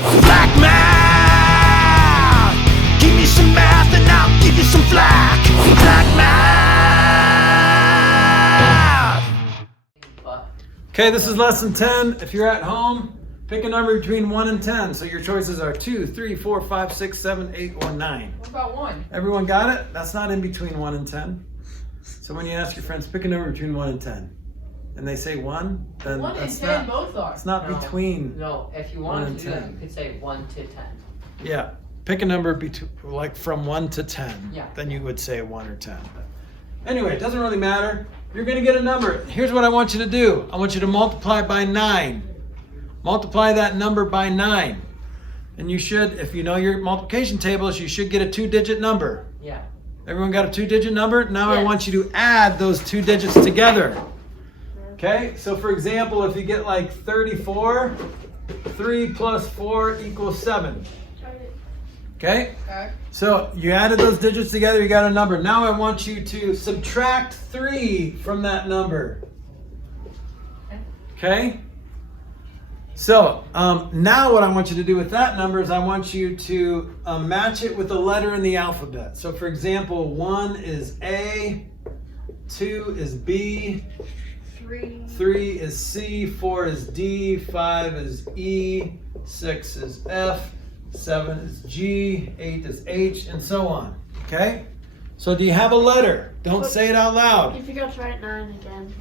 Flack math! Give me some math and I'll give you some flack. Flack math! Okay, this is lesson 10. If you're at home, pick a number between 1 and 10. So your choices are 2, 3, 4, 5, 6, 7, 8, or 9. What about 1? Everyone got it? That's not in between 1 and 10. So when you ask your friends, pick a number between 1 and 10, and they say 1, then 1 and that's 10 not, both are. it's not between. No, if you 1 wanted and to do that, 10. you could say 1 to 10. Yeah, pick a number between, like from 1 to 10. Yeah. Then you would say 1 or 10. Anyway, it doesn't really matter. You're going to get a number. Here's what I want you to do. I want you to multiply by 9. Multiply that number by 9. And you should, if you know your multiplication tables, you should get a 2-digit number. Yeah. Everyone got a 2-digit number? Now I Yes. want you to add those 2 digits together. Okay, so for example, if you get like 34, 3 plus 4 equals 7. Okay? Okay. So you added those digits together, you got a number. Now I want you to subtract 3 from that number. Okay? So now what I want you to do with that number is I want you to match it with a letter in the alphabet. So for example, 1 is A, 2 is B, 3 is C, 4 is D, 5 is E, 6 is F, 7 is G, 8 is H, and so on. Okay? So do you have a letter? Don't say it out loud. You forgot to write 9 again.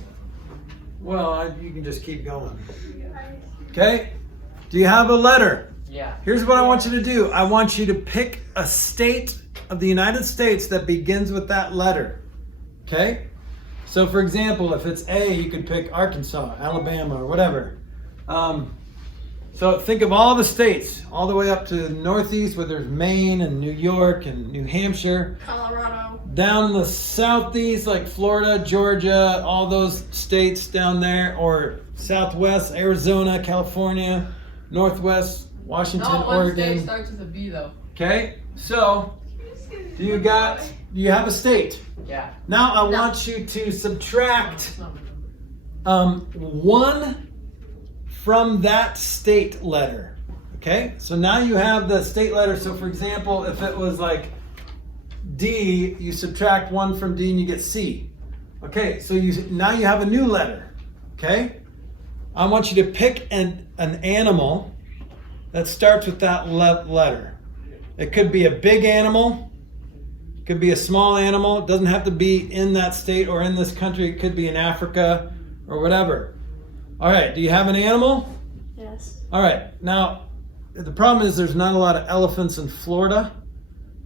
Well, you can just keep going. Okay? Do you have a letter? Yeah. Here's what I want you to do. I want you to pick a state of the United States that begins with that letter. Okay? So for example, if it's A, you could pick Arkansas, Alabama, or whatever. So think of all the states, all the way up to the northeast where there's Maine and New York and New Hampshire. Colorado. Down in the southeast, like Florida, Georgia, all those states down there, or southwest, Arizona, California, northwest, Washington, Not one state Oregon. starts with a B though. Okay, so do you have a state? Yeah. Now I want you to subtract 1 from that state letter. Okay, so now you have the state letter. So for example, if it was like D, you subtract 1 from D and you get C. Okay, so now you have a new letter. Okay, I want you to pick an animal that starts with that letter. It could be a big animal, it could be a small animal. It doesn't have to be in that state or in this country. It could be in Africa or whatever. All right, do you have an animal? Yes. All right, now the problem is there's not a lot of elephants in Florida,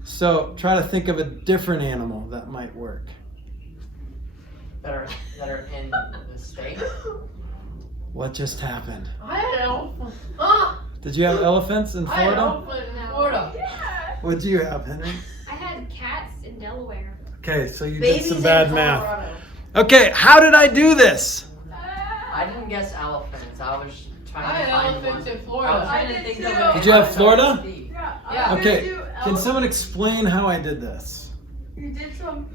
so try to think of a different animal that might work. That are in the state. What just happened? I had an elephant. Ah! Did you have elephants in I had an Florida? elephant in Florida. What do you have, Henry? I had cats in Delaware. Okay, so you Babies did some in bad math. Colorado. Okay, how did I do this? I didn't guess elephants. I was I trying to had find elephants one. in Florida. I was trying to think of it. Did you have Florida? Yeah. Okay, can someone explain how I did this? You did some.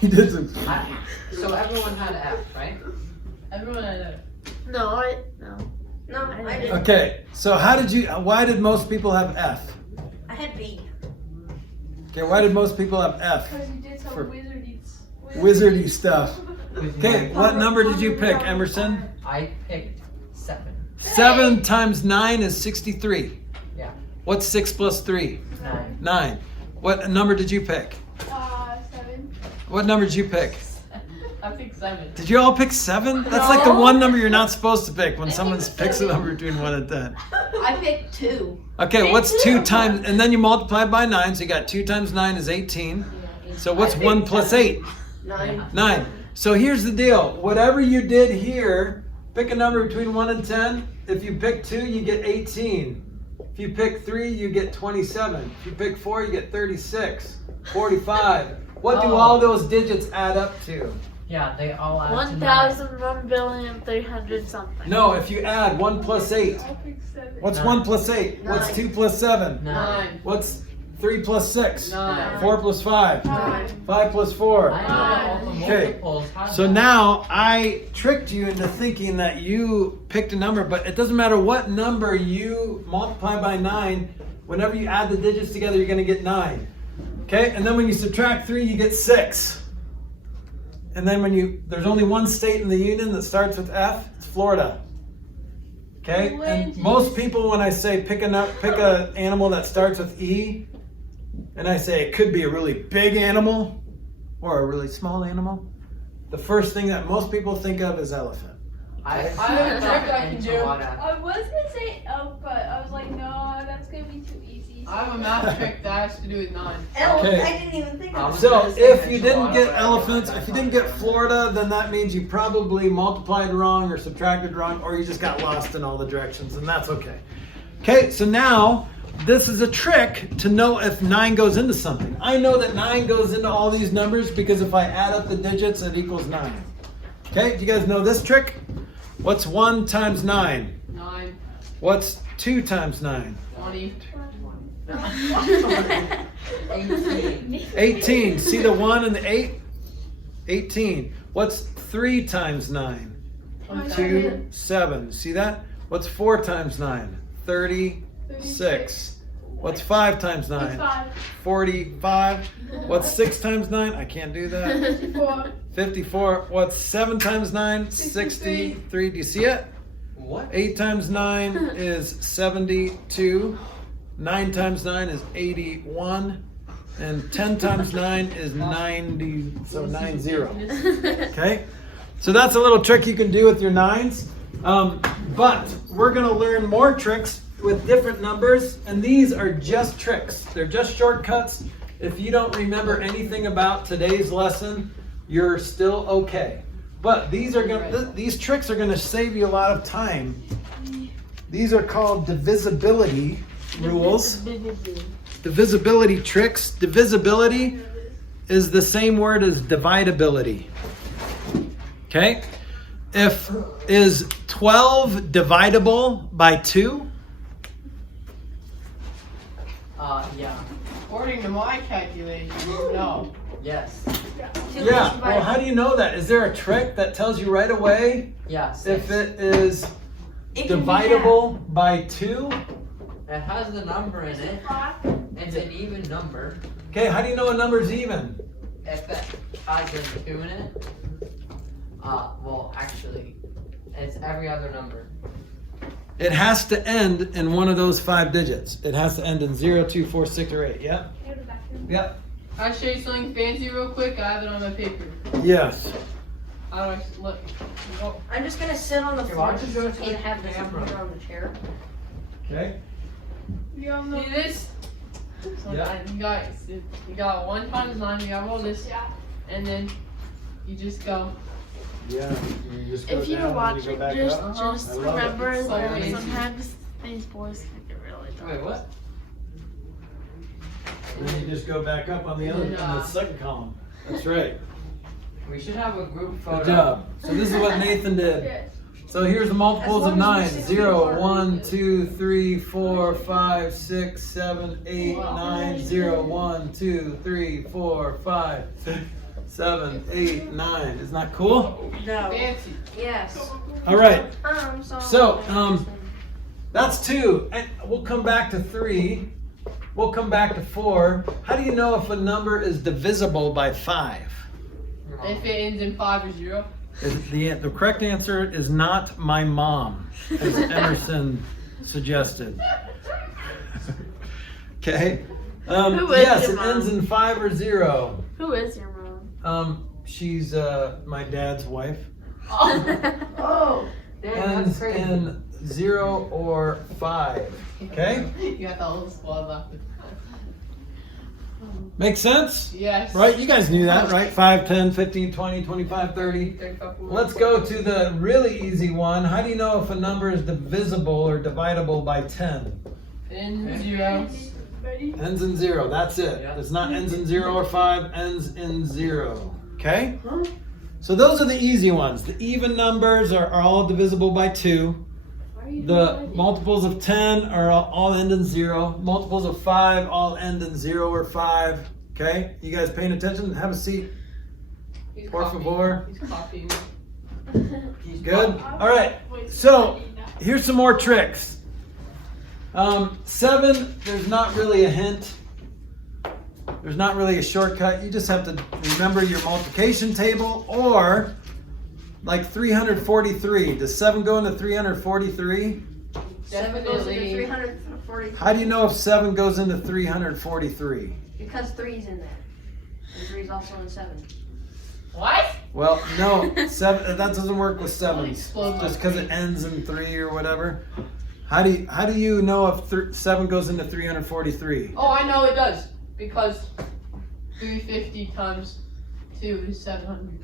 You did some. So everyone had F, right? Everyone had a. No, I didn't. Okay, so why did most people have F? I had B. Okay, why did most people have F? Because you did some For wizardy stuff. Okay, what number did you pick, Emerson? I picked 7. 7 times 9 is 63. Yeah. What's 6 plus 3? 9. 9. What number did you pick? 7. What number did you pick? I picked 7. Did you all pick 7? That's like the one number you're not supposed to pick when someone picks a number between 1 and 10. I picked 2. Okay, what's 2 times, and then you multiply by 9, so you got 2 times 9 is 18. So what's 1 plus 8? 9. 9. So here's the deal. Whatever you did here, pick a number between 1 and 10. If you pick 2, you get 18. If you pick 3, you get 27. If you pick 4, you get 36, 45. What do all those digits add up to? Yeah, they all add to 1,001,300 something. No, if you add 1 plus 8. I picked 7. What's 9. 1 plus 8? What's 2 plus 7? 9. What's 3 plus 6. 9. 4 plus 5. 9. 5 plus 4. I know all the Okay. multiples. How So did- now I tricked you into thinking that you picked a number, but it doesn't matter what number you multiply by 9. Whenever you add the digits together, you're going to get 9. Okay? And then when you subtract 3, you get 6. And then there's only one state in the union that starts with F, it's Florida. Okay? And most people, when I say pick an animal that starts with E, and I say it could be a really big animal or a really small animal, the first thing that most people think of is elephant. I have a trick I can do. I was gonna say elk, but I was like, no, that's gonna be too easy. I have a math trick that has to do with 9. Elk, Okay. I didn't even think of it. So if you didn't get elephants, if you didn't get Florida, then that means you probably multiplied wrong or subtracted wrong, or you just got lost in all the directions, and that's okay. Okay, so now this is a trick to know if 9 goes into something. I know that 9 goes into all these numbers because if I add up the digits, it equals 9. Okay, do you guys know this trick? What's 1 times 9? 9. What's 2 times 9? 20. 18. 18. See the 1 and the 8? 18. What's 3 times 9? 2, 7. See that? What's 4 times 9? 36. What's 5 times 9? 45. What's 6 times 9? I can't do that. 54. What's 7 times 9? 63. Do you see it? What? 8 times 9 is 72. 9 times 9 is 81. And 10 times 9 is 90. So 90. Okay? So that's a little trick you can do with your 9s. But we're going to learn more tricks with different numbers. And these are just tricks. They're just shortcuts. If you don't remember anything about today's lesson, you're still okay. But these tricks are going to save you a lot of time. These are called divisibility rules. Divisibility tricks. Divisibility is the same word as dividability. Okay? Is 12 divisible by 2? Yeah. According to my calculations, no. Yes. Yeah. Well, how do you know that? Is there a trick that tells you right away Yes. if it is It can be divisible by 2? It has the number in it. It's an even number. Okay, how do you know a number's even? If it has a 2 in it. Well, actually, it's every other number. It has to end in one of those 5 digits. It has to end in 0, 2, 4, 6, or 8. Yep. Yep. I'll show you something fancy real quick. I have it on my paper. Yes. How do I look? Oh, I'm just gonna sit on the Okay, floor why don't you go to the and have this camera? computer on the chair. Okay. see this? So Yeah. you got 1 times 9. You have all this, and then you just go. Yeah. You just go If you're down and watching, you go back just up. Uh-huh. just I love it. remember So that amazing. sometimes these boys can get really dumb. Wait, what? And then you just go back up on the other, on the second column. That's right. We should have a group photo. Good job. So this is what Nathan did. So here's the multiples of 9. 0, 1, 2, 3, 4, 5, 6, 7, 8, 9. 0, 1, 2, 3, 4, 5, 6, 7, 8, 9. Isn't that cool? No. Fancy. Yes. All right. So. So, that's 2. And we'll come back to 3. We'll come back to 4. How do you know if a number is divisible by 5? If it ends in 5 or 0. The correct answer is not my mom, as Emerson suggested. Okay. Who is Yes, your it mom? ends in 5 or 0. Who is your mom? She's my dad's wife. Oh. Damn, Ends that's crazy. in 0 or 5. Okay? You got that little squad left. Makes sense? Yes. Right? You guys knew that, right? 5, 10, 15, 20, 25, 30. Let's go to the really easy one. How do you know if a number is divisible or dividable by 10? In 0. Ends in 0. That's it. Yeah. It's not ends in 0 or 5. Ends in 0. Okay? So those are the easy ones. The even numbers are all divisible by 2. The multiples of 10 are all end in 0. Multiples of 5 all end in 0 or 5. Okay? You guys paying attention? Have a seat. He's Por copying. favor. He's copying. Good? All right. So here's some more tricks. 7, there's not really a hint. There's not really a shortcut. You just have to remember your multiplication table, or like 343. Does 7 go into 343? 7 goes into Definitely. 340. How do you know if 7 goes into 343? Because 3's in there. And 3's also in 7. What? Well, no, 7. That doesn't work with 7s. Explode my Just because it ends in 3 or whatever. How do you know if 7 goes into 343? Oh, I know it does. Because 350 times 2 is 700.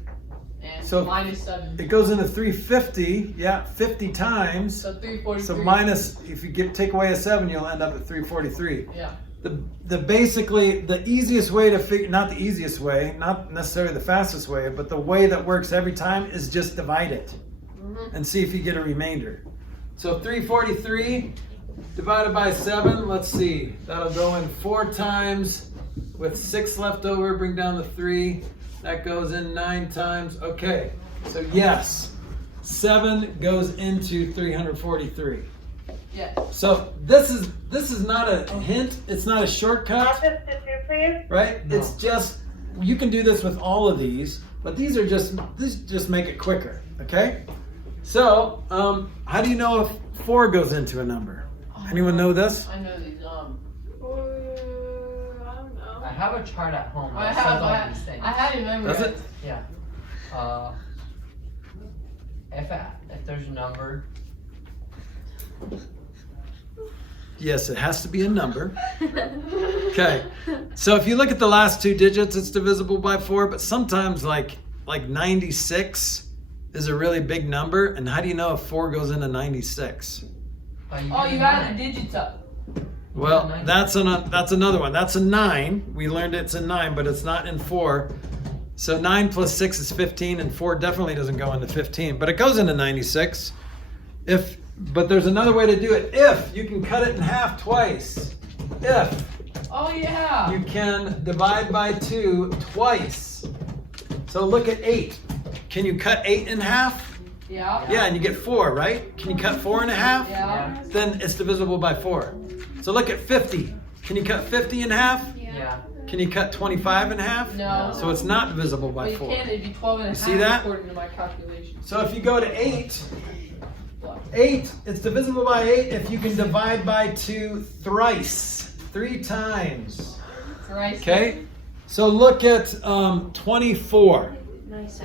And So- minus 7. It goes into 350. Yeah, 50 times. So 343. So minus, if you take away a 7, you'll end up at 343. Yeah. The basically the easiest way to figure, not the easiest way, not necessarily the fastest way, but the way that works every time is just divide it and see if you get a remainder. So 343 divided by 7, let's see, that'll go in 4 times with 6 left over, bring down the 3. That goes in 9 times. Okay, so yes, 7 goes into 343. Yeah. So this is not a hint. It's not a shortcut, Office to 2, please. right? No. It's just, you can do this with all of these, but these just make it quicker. Okay. So how do you know if 4 goes into a number? Anyone know this? I know these. I don't know. I have a chart at home I that says have. all these things. I have it memorized. Does it? Yeah. If there's a number, Yes, it has to be a number. Okay. So if you look at the last 2 digits, it's divisible by 4, but sometimes like 96 is a really big number. And how do you know if 4 goes into 96? Oh, you get got the nine. digits up. Well, Yeah, that's another one. That's a 9. We learned it's a 9, but it's not in 4. So 9 plus 6 is 15, and 4 definitely doesn't go into 15, but it goes into 96. But there's another way to do it. If you can cut it in half twice. If Oh yeah. you can divide by 2 twice. So look at 8. Can you cut 8 in half? Yeah. Yeah, and you get 4, right? Can you cut 4 in half? Yeah. Then it's divisible by 4. So look at 50. Can you cut 50 in half? Yeah. Can you cut 25 in half? No. So it's not divisible But by you 4. can. It'd be 12 and a half. see that? According to my calculations. So if you go to 8, 8, it's divisible by 8 if you can divide by 2 thrice, 3 times. Right. Okay? So look at 24. Nice.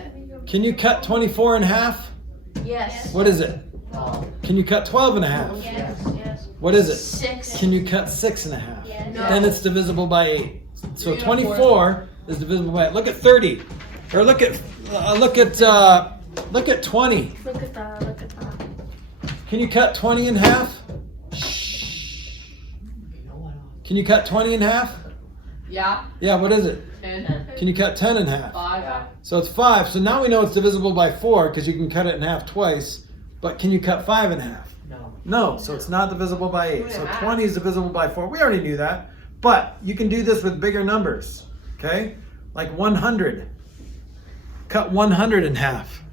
Can you cut 24 in half? Yes. What is it? Can you cut 12 in half? Yes. Yes. What is it? 6. Can you cut 6 and a half? Yes. Then it's divisible by 8. So 24 is divisible by 8. Look at 30. Or look at 20. Look at that. Look at that. Can you cut 20 in half? Can you cut 20 in half? Yeah. Yeah, what is it? 10. Can you cut 10 in half? 5. So it's 5. So now we know it's divisible by 4 because you can cut it in half twice. But can you cut 5 in half? No. No, so it's not divisible by 8. So 2.5. 20 is divisible by 4. We already knew that. But you can do this with bigger numbers. Okay? Like 100. Cut 100 in half.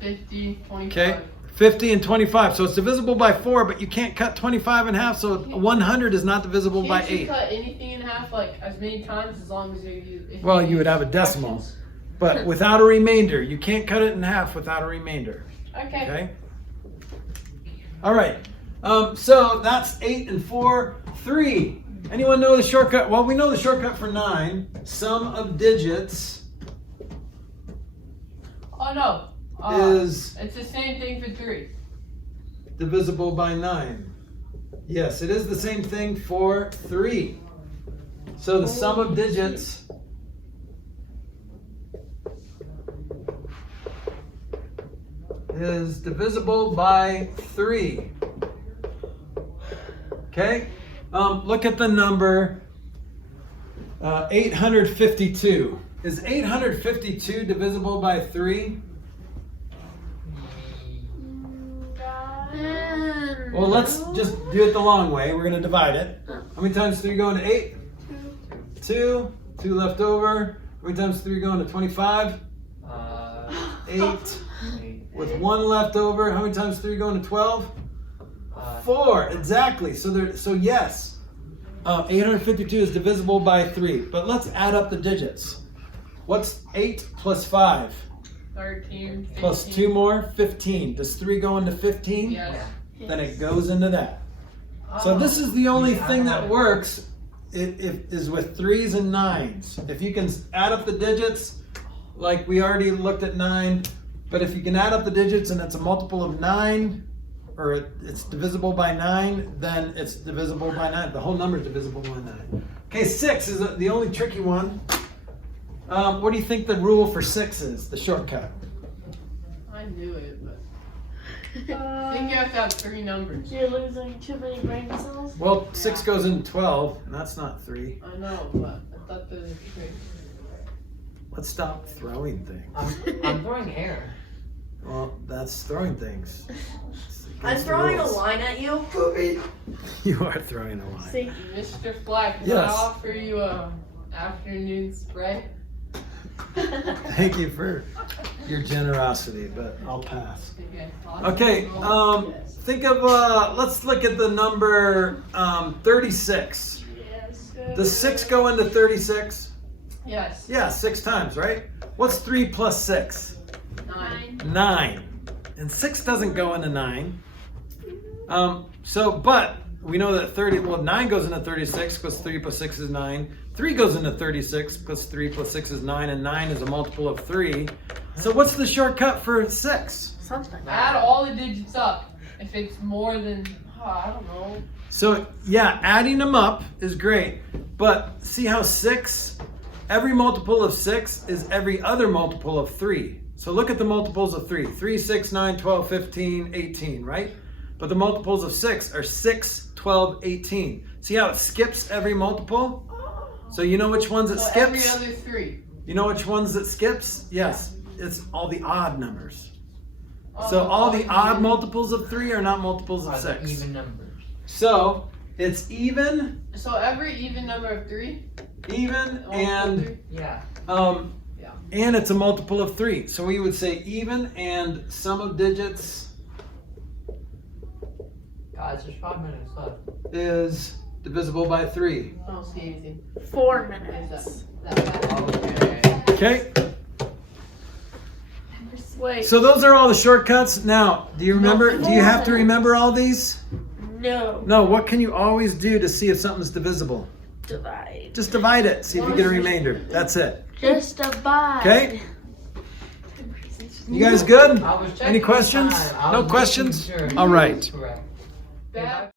50, 25. Okay? 50 and 25. So it's divisible by 4, but you can't cut 25 in half. So 100 is not divisible by Can't you 8. cut anything in half like as many times as long as you use? if Well, you use would have a decimal. fractions? But without a remainder. You can't cut it in half without a remainder. Okay. Okay? All right. So that's 8 and 4. 3. Anyone know the shortcut? Well, we know the shortcut for 9. Sum of digits Oh no. is It's the same thing for 3. divisible by 9. Yes, it is the same thing for 3. So the sum of digits is divisible by 3. Okay? Look at the number 852. Is 852 divisible by 3? Well, let's just do it the long way. We're gonna divide it. How many times 3 go into 8? 2. 2 left over. How many times 3 go into 25? 8. With 1 left over. How many times 3 go into 12? 4. Exactly. So yes, 852 is divisible by 3. But let's add up the digits. What's 8 plus 5? 13. 15. Plus 2 more, 15. Does 3 go into 15? Yes. Then it goes into that. So this is the only thing that works. It is with 3s and 9s. If you can add up the digits, like we already looked at 9, but if you can add up the digits and it's a multiple of 9, or it's divisible by 9, then it's divisible by 9. The whole number is divisible by 9. Okay, 6 is the only tricky one. What do you think the rule for 6 is, the shortcut? I knew it, but I think you have to have 3 numbers. You're losing too many brain cells. Well, 6 goes into 12, and that's not 3. I know, but I thought the 3. Let's stop throwing things. I'm throwing air. Well, that's throwing things. I'm throwing a line at you. You are throwing a line. See, Mr. Flack, can Yes. I offer you a afternoon spray? Thank you for your generosity, but I'll pass. Okay. Okay, think of, let's look at the number 36. yes. Does 6 go into 36? Yes. Yeah, 6 times, right? What's 3 plus 6? 9. 9. And 6 doesn't go into 9. But we know that 9 goes into 36 because 3 plus 6 is 9. 3 goes into 36 because 3 plus 6 is 9, and 9 is a multiple of 3. So what's the shortcut for 6? Something. Add all the digits up. If it's more than, I don't know. So yeah, adding them up is great, but see how 6, every multiple of 6 is every other multiple of 3. So look at the multiples of 3. 3, 6, 9, 12, 15, 18, right? But the multiples of 6 are 6, 12, 18. See how it skips every multiple? So you know which ones it So skips? every other 3. You know which ones it skips? Yes, it's all the odd numbers. So all the odd multiples of 3 are not multiples of 6. Even numbers. So it's even, So every even number of 3? and Yeah. and it's a multiple of 3. So we would say even and sum of digits Guys, there's 5 minutes left. is divisible by 3. I don't see anything. 4 Is minutes. that bad? Okay. Okay, Wait. so those are all the shortcuts. Now, do you remember, do you have to remember all these? No. No, what can you always do to see if something's divisible? Divide. Just divide it, see if you get a remainder. That's it. Just divide. Okay? You guys good? I was checking Any the questions? time. I No was questions? making sure All right. Correct. Bad.